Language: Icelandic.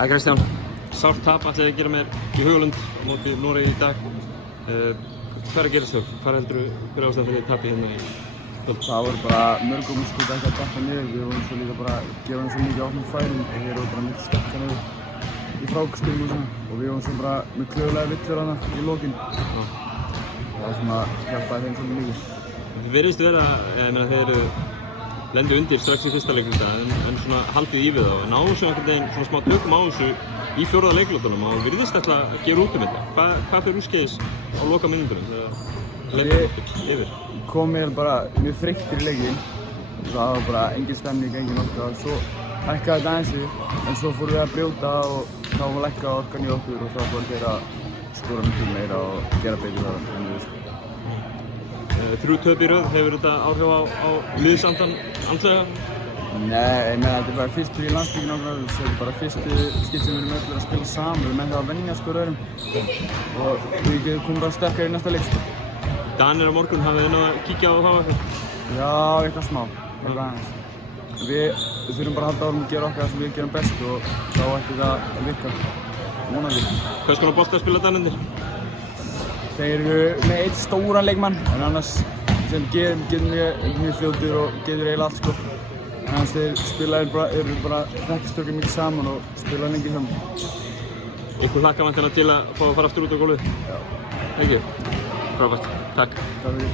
Hæ Kristján, sárt tap ætlaði að gera mér í Hugalund á móti Noregi í dag. Hvað er að gerast þau? Hvað heldur hver ástæðan fyrir tapið hérna í kvöld? Það voru bara mörgum úrslit ekki að detta niður. Við vorum svo líka bara að gefa þeim svo mikið opnum færum og þeir voru bara mikið sterkar niður í frákastöðum og svona. Og við vorum svo bara með klöfulega villur hana í lokinn. Það var svona hjálpaði þeim svolítið mikið. Þið virðist vera, ég meina þeir eru lendu undir strax í fyrsta leikluta en svona haldið í við þá. En náðu svo einhvern veginn svona smá tökum á þessu í fjórða leiklutunum og virðist alltaf að gera út þetta. Hvað fyrir úrskeiðis á loka minnundunum þegar leiklutum yfir? Við komum bara mjög þreyttir í leikinn. Það var bara engin stemning, engin orka. Svo hækkaði þetta aðeins en svo fórum við að brjóta og þá var lækkað orkan í okkur og þá fórum þeir að skora miklu meira og gera betur þar en við. 3 töp í röð, hefur þetta áhrif á liðsandan andlega? Nei, þetta er bara fyrstu í landsbygginu okkar, þetta er bara fyrstu skipt sem við erum öll að spila saman, við erum ennþá að venjast hver öðrum og við komum bara sterkar í næsta leik. Danir á morgun, hafið þið náðu að kíkja á þá eitthvað? Já, eitthvað smá, eitthvað aðeins. Við þurfum bara að halda árum að gera okkar sem við gerum best og þá ætti það að virka, vonandi. Hvers konar bolta spila Danirnir? Þeir eru með eitt stóran leikmann, en annars sem getur mjög fljótur og getur eiginlega allt sko. En annars þeir eru bara þekkjastökir mikið saman og spila lengi saman. Ykkur hlakkar væntanlega til að fá að fara aftur út á gólfið? Já. Ekki? Frábært. Takk. Takk fyrir.